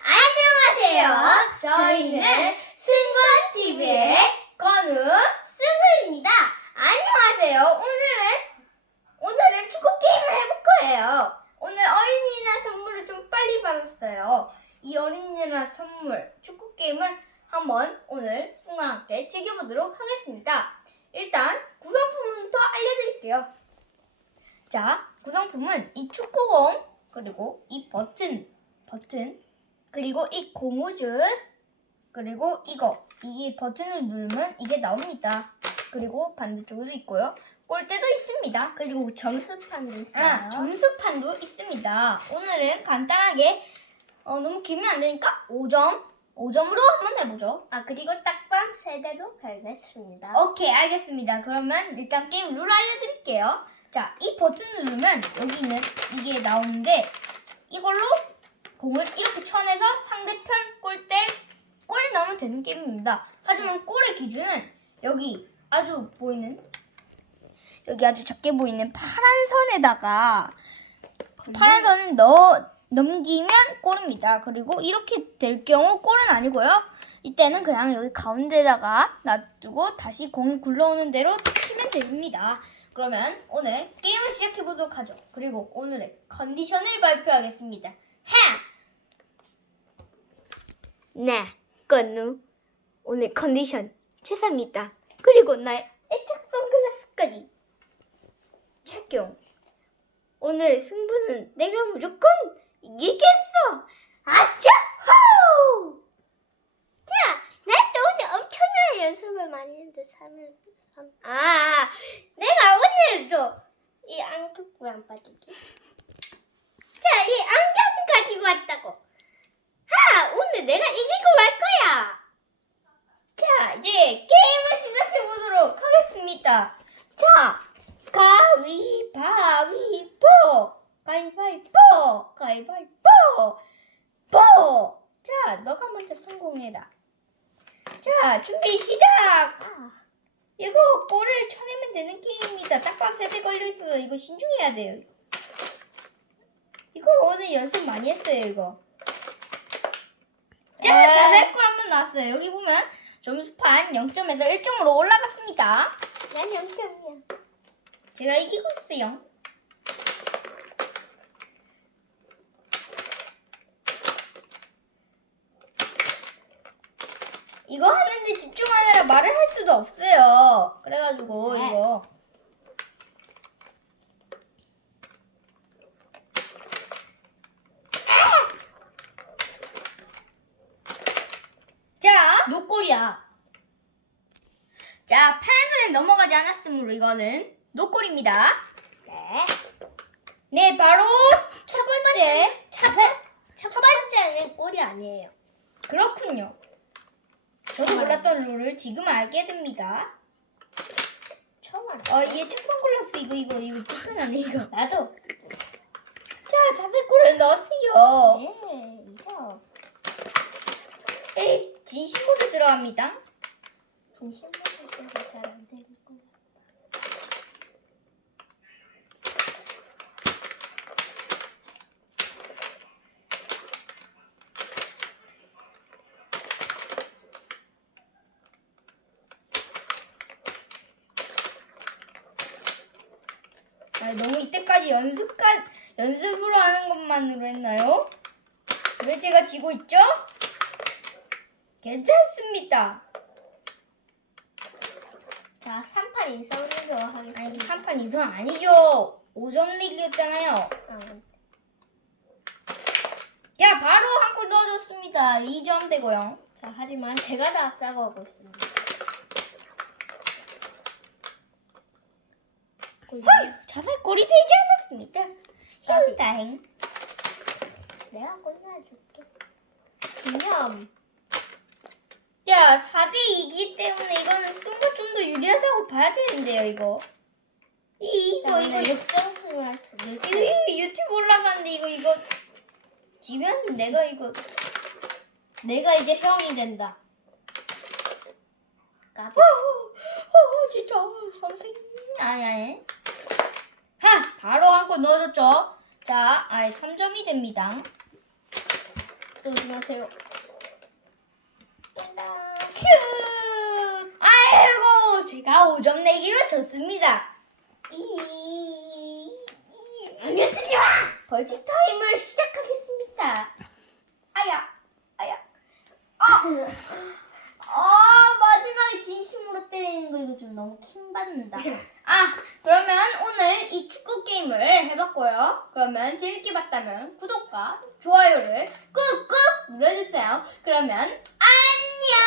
안녕하세요. 저희는 승관TV의 건우, 승우입니다. 안녕하세요. 오늘은, 오늘은 축구 게임을 해볼 거예요. 오늘 어린이날 선물을 좀 빨리 받았어요. 이 어린이날 선물, 축구 게임을 한번 오늘 승우와 함께 즐겨보도록 하겠습니다. 일단 구성품부터 알려드릴게요. 자, 구성품은 이 축구공, 그리고 이 버튼, 버튼, 그리고 이 고무줄, 그리고 이거. 이게 버튼을 누르면 이게 나옵니다. 그리고 반대쪽에도 있고요. 골대도 있습니다. 그리고 점수판도 있어요. 아, 점수판도 있습니다. 오늘은 간단하게 어, 너무 길면 안 되니까 5점, 5점으로 한번 해보죠. 아 그리고 딱밤 세대로 갈겠습니다. 오케이, 알겠습니다. 그러면 일단 게임 룰 알려드릴게요. 자, 이 버튼을 누르면 여기 있는 이게 나오는데 이걸로 공을 이렇게 쳐내서 상대편 골대 골 넣으면 되는 게임입니다. 하지만 골의 기준은 여기 아주 보이는 여기 아주 작게 보이는 파란 선에다가 파란 선을 넣어 넘기면 골입니다. 그리고 이렇게 될 경우 골은 아니고요. 이때는 그냥 여기 가운데다가 놔두고 다시 공이 굴러오는 대로 치면 됩니다. 그러면 오늘 게임을 시작해 보도록 하죠. 그리고 오늘의 컨디션을 발표하겠습니다. 하! 네, 건우. 오늘 컨디션 최상이다. 그리고 나의 애착 선글라스까지 착용. 오늘 승부는 내가 무조건 이기겠어. 아차! 호! 자, 나도 오늘 엄청난 연습을 많이 했는데 3일 아, 내가 오늘도 이 안경 왜 안 빠지지? 자, 이 안경 가지고 왔다고. 내가 이기고 말 거야. 자, 이제 게임을 시작해 보도록 하겠습니다. 자, 가위바위보, 가위바위보, 가위바위보, 보. 자, 너가 먼저 성공해라. 자, 준비 시작. 아, 이거 골을 쳐내면 되는 게임입니다. 딱밤 세대 걸려 있어서 이거 신중해야 돼요. 이거 오늘 연습 많이 했어요, 이거. 자, 아. 자세골 한번 나왔어요. 여기 보면 점수판 0점에서 1점으로 올라갔습니다. 난 0점이야. 제가 이기고 있어요. 이거 하는데 집중하느라 말을 할 수도 없어요. 그래가지고 네. 이거 자, 노골이야. 자 파란선에 넘어가지 않았으므로 이거는 노골입니다. 네. 네, 바로 첫 번째 자세 첫 번째는 골이 아니에요. 그렇군요. 저도 몰랐던 룰을 지금 알게 됩니다. 처음 알아. 어, 이게 첫 선글라스 이거 이거 이거 불편하네 이거. 나도. 자, 자세 골을 넣었어요. 네, 이거. 에이, 진심 모드 들어갑니다. 진심으로 잘안 되고. 아, 너무 이때까지 연습까 연습으로 하는 것만으로 했나요? 왜 제가 지고 있죠? 괜찮습니다. 자, 3판 이상으로 하겠습니다. 아니, 3판 이상 아니죠. 5점 리그였잖아요. 아, 자, 바로 한 골 넣어줬습니다. 2점 되고요. 자, 하지만 제가 다 싸고하고 있습니다. 헐! 자살골이 되지 않았습니다. 형 다행. 내가 골라줄게. 기념. 자, 4대2기 때문에 이거는 승부 좀 더 유리하다고 봐야 되는데요, 이거. 이, 이거, 이거, 이거, 역전승을 할 수도 있어. 이거, 이거 유튜브 올라가는데 이거, 이거. 지면 내가 이거. 내가 이제 형이 된다. 까비. 어, 어, 진짜, 어, 선생님. 아니, 아니. 하! 바로 한 골 넣어줬죠. 자, 아예 3점이 됩니다. 쏘지 마세요. 큐! 아이고, 제가 5점 내기로 졌습니다. 이, 이, 알겠습니다. 벌칙 타임을 시작하겠습니다. 아야, 아야. 아! 아, 마지막에 진심으로 때리는 거 이거 좀 너무 킹 받는다. 아, 그러면 오늘 이 축구 게임을 해봤고요. 그러면 재밌게 봤다면 구독과 좋아요를 꾹꾹 눌러주세요. 그러면 안녕!